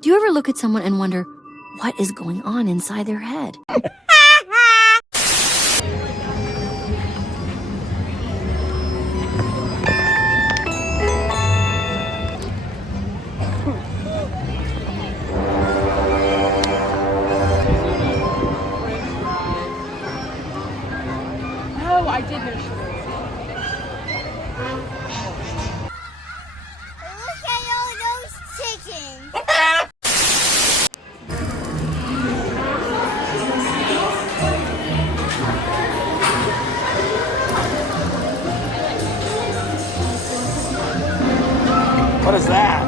Do you ever look at someone and wonder what is going on inside their head? Oh, I did know she was. Look at all those chickens. What is that?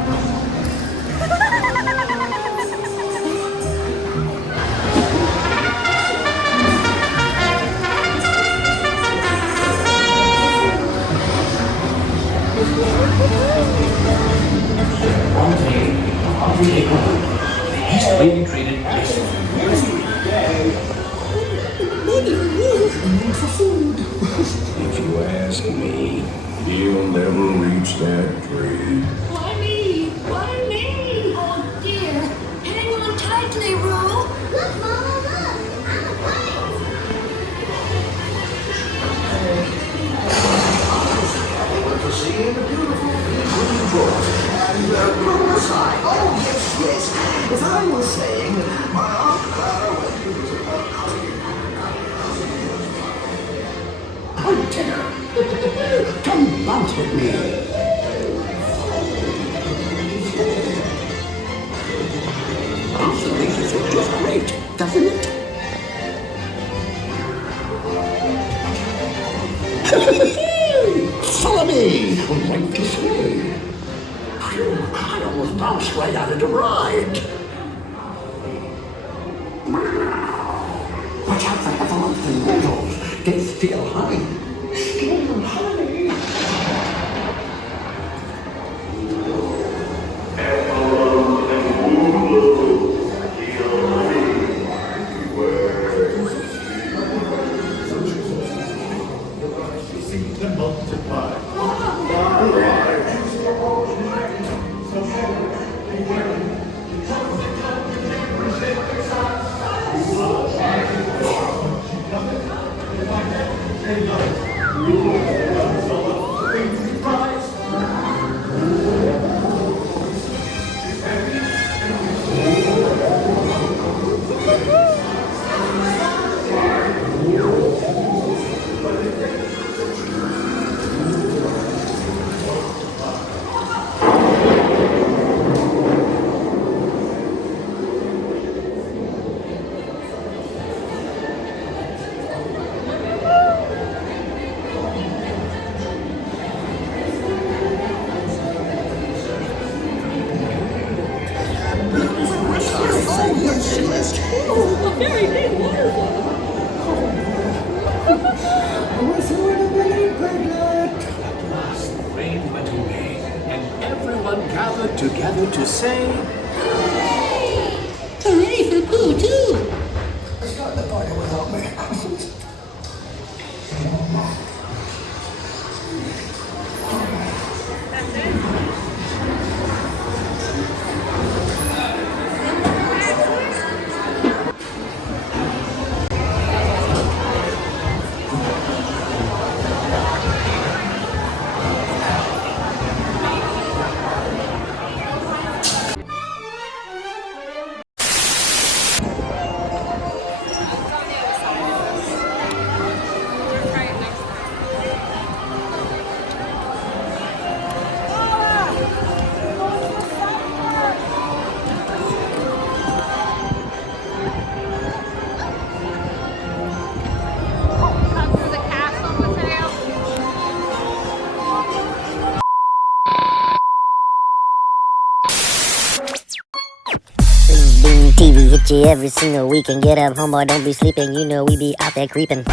One day, Hundred Acre Wood, the East Lady traded places. If you ask me, you'll never reach that tree. Why me? Why me? Oh dear. Hang on tightly, Roo. Look, Mama, look. I'm a kite. To see the beautiful green book and aside. Oh, yes. As I was saying, my Aunt Clara went to visit her cousin. Oh, Tigger, come bounce with me. Constellations are just great, doesn't it? Follow me! Right this way. Phew, I almost bounced right out of the ride. Watch out for envelopes and needles. They steal honey. Steal honey. Very big waterfall. At last the rain went away, and everyone gathered together to say, Hooray for Pooh, too. It's not the party without me. Lima Bean TV hit you every single week and get up, homeboy, don't be sleeping. You know we be out there creeping.